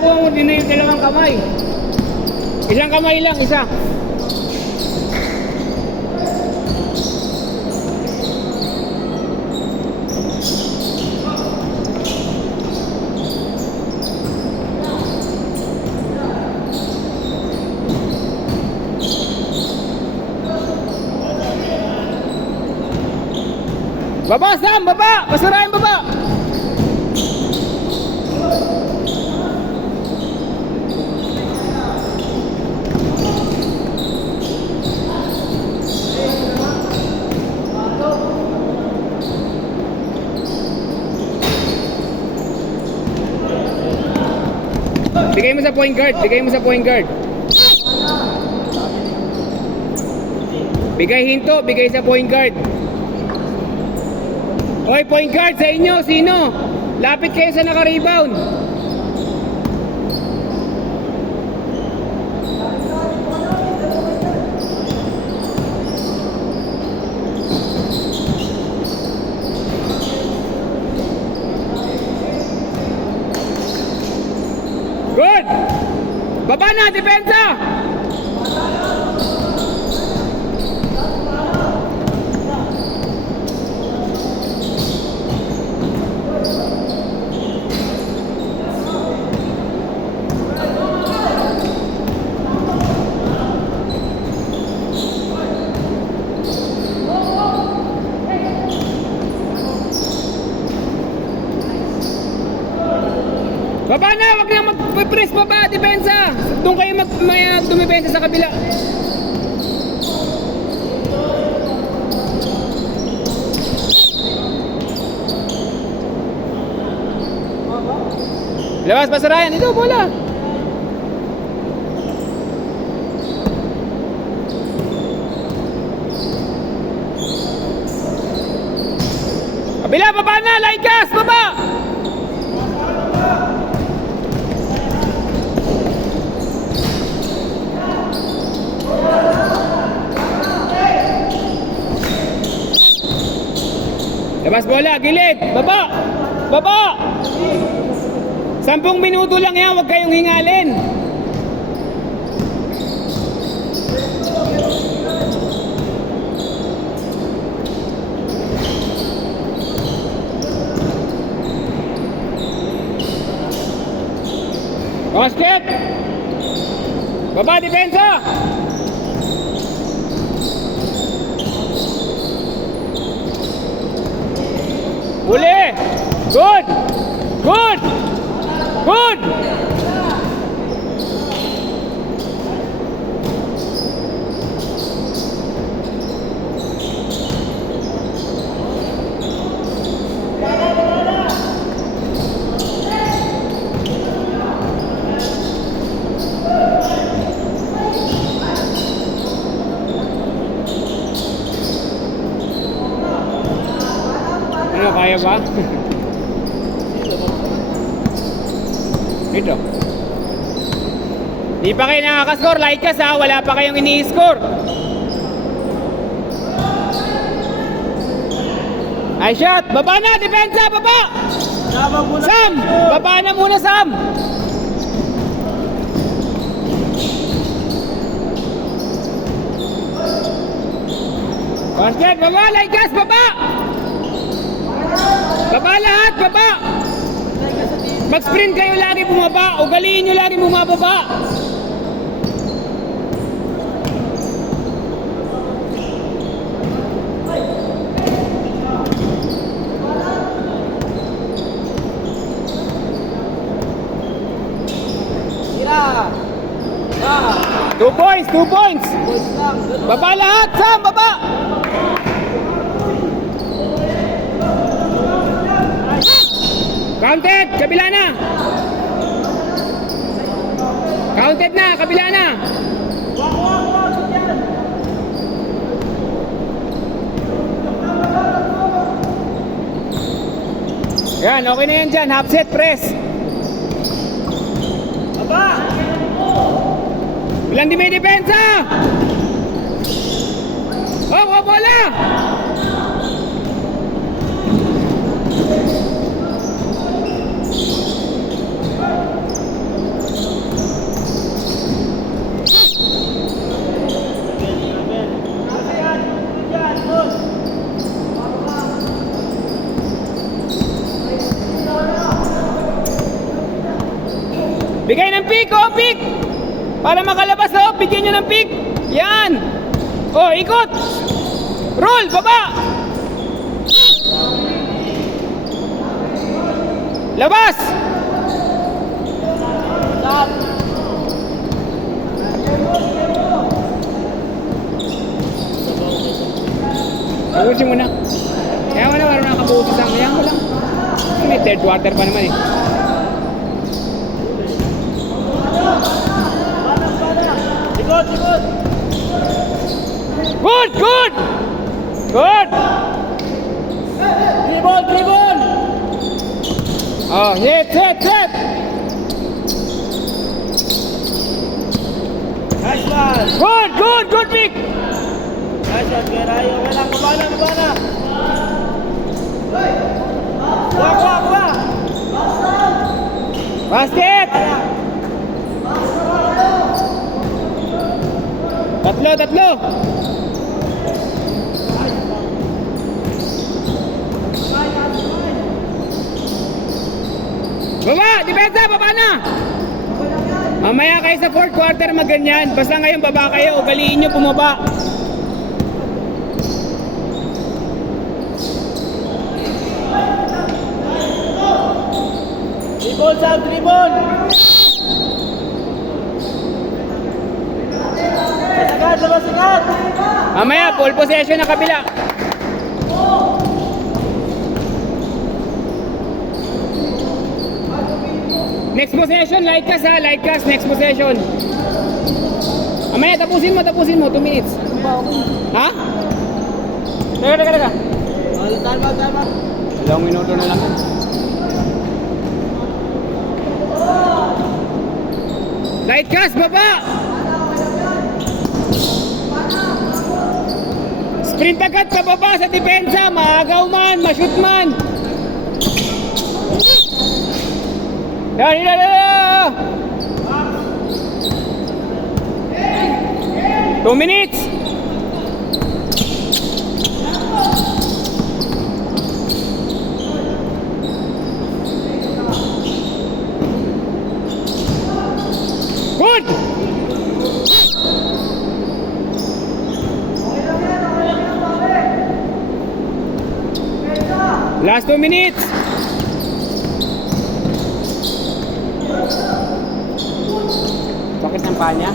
nakuha mo din na yung dalawang kamay. Isang kamay lang, isa. Baba, Sam! Baba! Masarayan baba! Bigay mo sa point guard. Bigay mo sa point guard. Bigay hinto. Bigay sa point guard. Hoy, point guard sa inyo, sino? Lapit kayo sa naka-rebound. Good! Baba na, depensa! Baba na, wag na mag-press baba, depensa. Doon kayo dumipensa sa kabila. Labas, pasarayan. Ito, bola. Kabila, baba na, Laikas, baba. Labas bola, gilid, baba! Baba! 10 minuto lang yan, huwag kayong hingalin. Basket! Baba, depensa! Uli! Good! Good! Good! Ano, kaya ba? Ito. Di pa kayo nakakascore, Laikas ha, wala pa kayong ini-score. Ay shot, baba na, depensa, baba! Sam, baba na muna, Sam! Basket, baba, Laikas, baba! Baba lahat, baba! Mag-sprint kayo lagi bumaba, ugaliin nyo lagi bumababa. Tira! 2 points, 2 points! Baba lahat, Sam, baba! Counted, kabila na! Counted na, kabila na! Yan, okay na yan dyan, half set press. Baba! Ilang di may depensa! Oh, bola! Bigay ng pick, oh, pick. Para makalabas, oh, bigyan nyo ng pick. Yan. Oh, ikot. Roll, baba. Labas. Ayusin mo na. Kaya mo na, parang nakabuusin sa kaya mo lang. May third quarter pa naman eh. Ikot, ikot. Good, good. Good. Dribble, dribble. Oh, hit. Nice one. Good pick. Nice one, Kerayo. Okay lang, baba na. Kuha. Basket. Tatlo. Baba, depensa, baba na. Mamaya kayo sa fourth quarter maganyan. Basta ngayon baba kayo, ugaliin nyo bumaba. Dribble, Sam, dribble. Labas agad. Mamaya, full possession na kabila. Next possession, light cast, next possession. Mamaya, tapusin mo, 2 minutes. Ha? Teka. Tama. 2 minuto na lang. Light cast, baba! Sprint agad pababa sa depensa, maagaw man, ma-shoot man. Dali. 2 minutes. Good. Last 2 minutes. Bakit ng paa niya?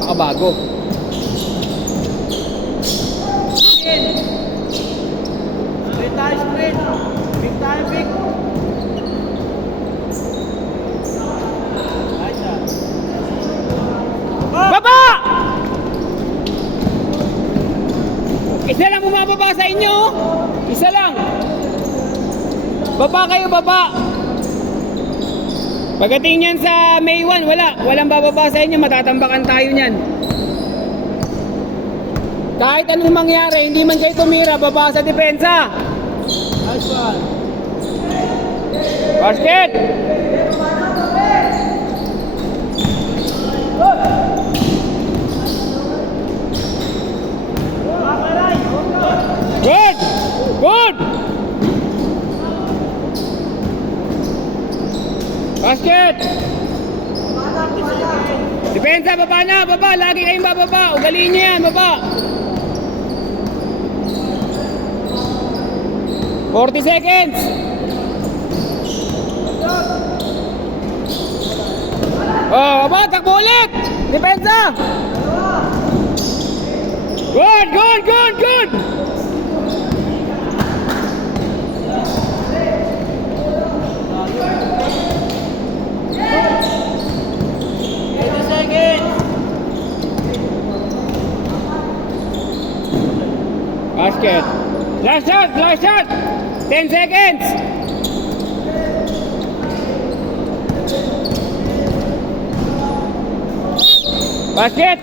Baka bago. Sprint tayo, sprint. Pick tayo, pick. Nice shot. Baba! Isa lang bumababa sa inyo. Isa lang. Baba kayo, baba. Pagdating niyan sa May 1, walang bababa sa inyo, matatambakan tayo niyan. Kahit anong mangyari, hindi man kayo tumira, baba sa depensa. Nice one. Basket! Good! Basket! Depensa, baba na, baba. Lagi kayong bababa. Ugaliin niyo yan, baba. 40 seconds. Oh, baba, takbo ulit. Depensa. Good. Basket. Last shot. 10 seconds. Basket.